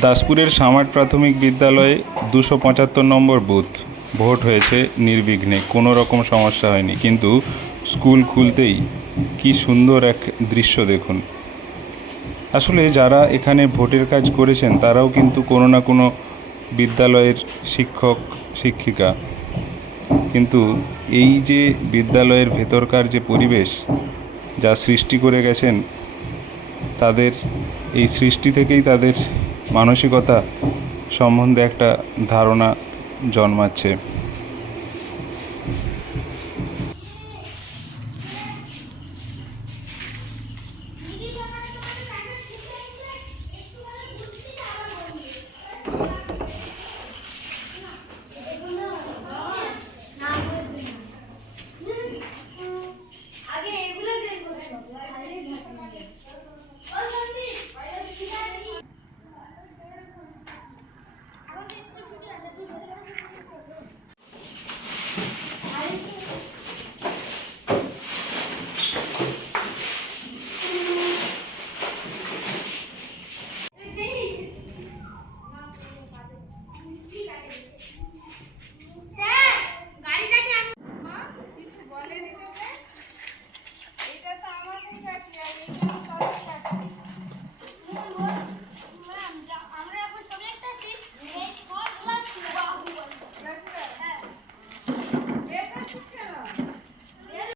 দাসপুরের summer প্রাথমিক বিদ্যালয়ে দুশো পঁচাত্তর নম্বর বুথ। ভোট হয়েছে নির্বিঘ্নে, কোনো রকম সমস্যা হয়নি। কিন্তু স্কুল খুলতেই কি সুন্দর এক দৃশ্য দেখুন। আসলে যারা এখানে ভোটের কাজ করেছেন, তারাও কিন্তু কোনো না কোনো বিদ্যালয়ের শিক্ষক, শিক্ষিকা। কিন্তু এই যে বিদ্যালয়ের ভেতরকার যে পরিবেশ যা সৃষ্টি করে গেছেন, তাদের, এই সৃষ্টি থেকেই তাদের মানসিকতা সম্বন্ধে একটা ধারণা জন্মাচ্ছে।